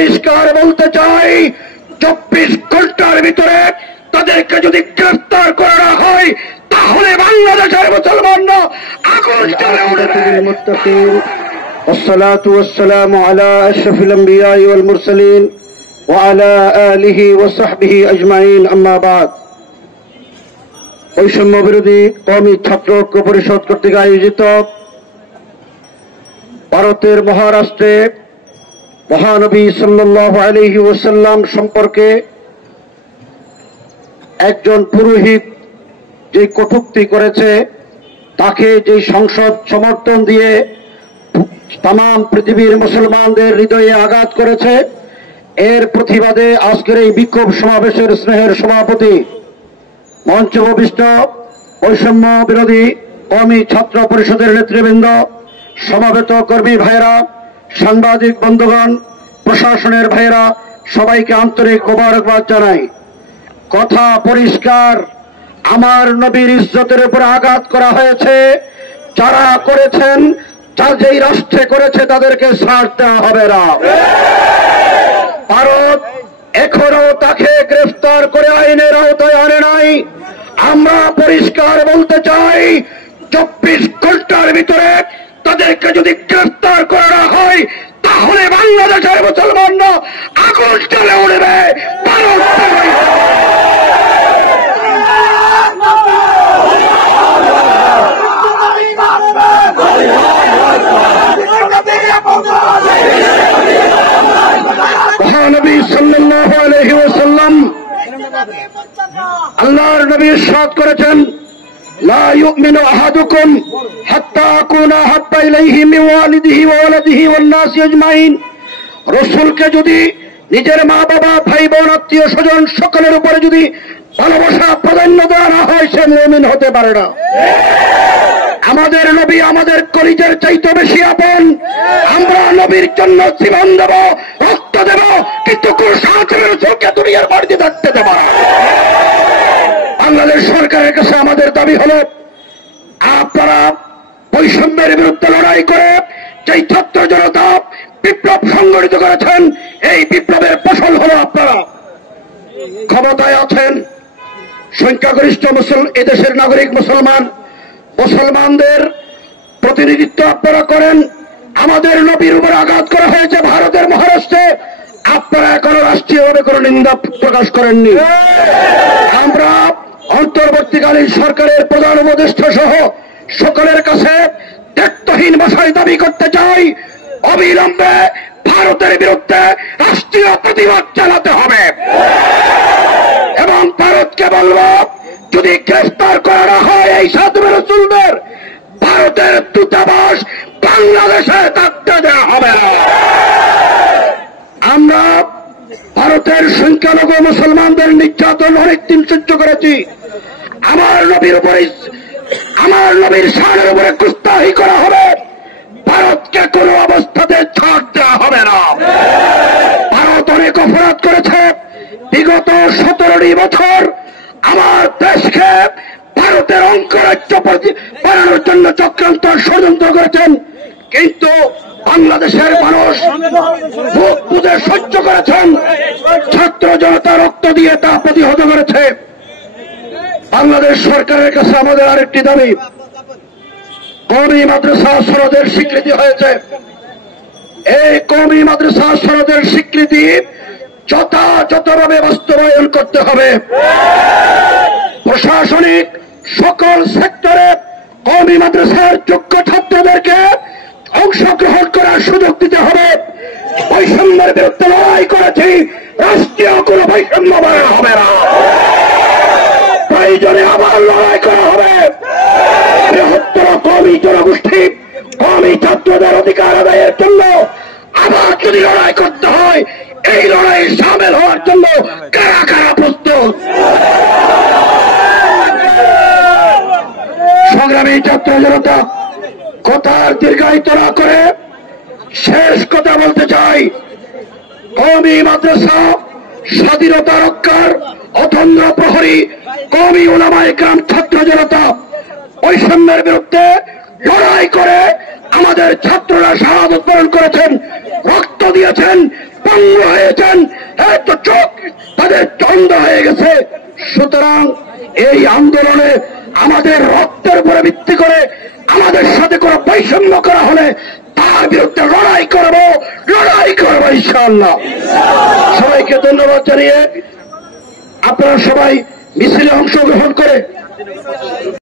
পরিষ্কার বলতে চাই, 24 ঘন্টার ভিতরে তাদেরকে যদি গ্রেফতার করা না হয় তাহলে বাংলাদেশের মুসলমানরা আগুন জ্বালে উঠবে। والصلاة والسلام على أشرف الأنبياء والمرسلين وعلى آله وصحبه أجمعين أما بعد। বৈষম্য বিরোধী কওমি ছাত্র ঐক্য পরিষদ কর্তৃক আয়োজিত ভারতের মহারাষ্ট্রে মহানবী সাল্লাল্লাহু আলাইহি ওয়াসাল্লাম সম্পর্কে একজন পুরোহিত যে কটূক্তি করেছে, তাকে যে সংসদ সমর্থন দিয়ে তাম পৃথিবীর মুসলমানদের হৃদয়ে আঘাত করেছে, এর প্রতিবাদে আজকের এই বিক্ষোভ সমাবেশের স্নেহের সভাপতি মঞ্চ উপবিষ্ট বৈষম্য বিরোধী কওমি ছাত্র পরিষদের নেতৃবৃন্দ, সমাবেত কর্মী ভাইরা, সাংবাদিক বন্ধুগণ, প্রশাসনের ভাইরা, সবাইকে আন্তরিক মোবারকবাদ জানাই। কথা পরিষ্কার, আমার নবীর ইজ্জতের উপর আঘাত করা হয়েছে। যারা করেছেন, যার যেই রাষ্ট্রে করেছে তাদেরকে ছাড় দেওয়া হবে না। ভারত এখনো তাকে গ্রেফতার করে আইনের আওতায় আনে নাই। আমরা পরিষ্কার বলতে চাই, 24 ঘন্টার ভিতরে তাদেরকে যদি গ্রেফতার করা না হয় তাহলে বাংলাদেশের মুসলমানরা আগুন জ্বালে উঠবে। ভারত মহানবী সাল্লাল্লাহু আলাইহি ওয়াসাল্লাম আল্লাহর নবী ইরশাদ করেছেন, লা ইউমিনু আহাদুকুম হাত্তা আকুনা হাব্বা ইলাইহি মিন ওয়ালিদিহি ওয়া ওয়ালাদিহি ওয়ান নাসি আজমাইন। রাসূলকে যদি নিজের মা বাবা, ভাই বোন, আত্মীয় স্বজন সকলের উপরে যদি ভালোবাসা প্রাধান্য দেওয়া না হয়, সে মুমিন হতে পারে না। আমাদের নবী আমাদের কলিজার চাইতে বেশি আপন। আমরা নবীর জন্য জীবন দেব, রক্ত দেব, কিন্তু কোন সাহায্যের চোখে দুনিয়ার বাড়িতে থাকতে দেব না। বাংলাদেশ সরকারের কাছে আমাদের দাবি হল, আপনারা বৈষম্যের বিরুদ্ধে লড়াই করে যেই ছাত্র জনতা বিপ্লব সংগঠিত করেছেন, এই বিপ্লবের ফসল হল আপনারা ক্ষমতায় আছেন, সংখ্যাগরিষ্ঠ এদেশের নাগরিক মুসলমানদের প্রতিনিধিত্ব আপনারা করেন। আমাদের নবীর উপর আঘাত করা হয়েছে ভারতের মহারাষ্ট্রে, আপনারা এখনো রাষ্ট্রীয়ভাবে কোনো নিন্দা প্রকাশ করেননি। আমরা অন্তর্বর্তীকালীন সরকারের প্রধান উপদেষ্টা সহ সকলের কাছে দায়িত্বহীন ভাষায় দাবি করতে চাই, অবিলম্বে ভারতের বিরুদ্ধে রাষ্ট্রীয় প্রতিবাদ চালাতে হবে এবং ভারতকে বলব, যদি গ্রেফতার করা না হয় এই সাধু রাসূলদের, ভারতের দূতাবাস বাংলাদেশে থাকতে দেওয়া হবে না। আমরা ভারতের সংখ্যালঘু মুসলমানদের নির্যাতন অনেকদিন সহ্য করেছি। আমার নবীর শানের উপরে গুস্তাখি করা হবে, ভারতকে কোনো অবস্থাতে ছাড় দেওয়া হবে না। ভারত অনেক অপরাধ করেছে। বিগত 17টি বছর আমার দেশকে ভারতের অঙ্গরাজ্য বানানোর জন্য চক্রান্ত ষড়যন্ত্র করেছেন, কিন্তু বাংলাদেশের মানুষ বুক বুঝে সহ্য করেছেন। ছাত্র জনতা রক্ত দিয়ে তা প্রতিহত করেছে। বাংলাদেশ সরকারের কাছে আমাদের আরেকটি দাবি, কওমি মাদ্রাসা সনদের স্বীকৃতি হয়েছে। এই কওমি মাদ্রাসা সনদের স্বীকৃতি যথাযথভাবে বাস্তবায়ন করতে হবে। প্রশাসনিক সকল সেক্টরে কওমি মাদ্রাসার যোগ্য ছাত্রদেরকে অংশগ্রহণ করার সুযোগ দিতে হবে। বৈষম্যের বিরুদ্ধে লড়াই করেছি, রাষ্ট্রীয় কোনো বৈষম্য মানা হবে না। প্রয়োজনে আবার লড়াই করা হবে। বৃহত্তর কওমি জনগোষ্ঠী, কওমি ছাত্রদের অধিকার আদায়ের জন্য আবার যদি লড়াই করতে হয়, এই লড়াই সামিল হওয়ার জন্য কারা কারা প্রস্তুত? সংগ্রামী ছাত্র জনতা, কথার দীর্ঘায়িত না করে শেষ কথা বলতে চাই, কওমি মাদ্রাসা স্বাধীনতা রক্ষার অতন্দ্র প্রহরী কওমি উলামায়ে কেরাম ছাত্র জনতা বৈষম্যের বিরুদ্ধে লড়াই করে আমাদের ছাত্ররা শাহাদাত বরণ করেছেন, রক্ত দিয়েছেন, পঙ্গু হয়েছেন, এত চোখ তাদের চন্দ হয়ে গেছে। সুতরাং এই আন্দোলনে আমাদের রক্তের উপরে ভিত্তি করে আমাদের সাথে কোনো বৈষম্য করা হলে তার বিরুদ্ধে লড়াই করবো ইনশাআল্লাহ। সবাইকে ধন্যবাদ জানিয়ে আপনারা সবাই মিছিলে অংশগ্রহণ করে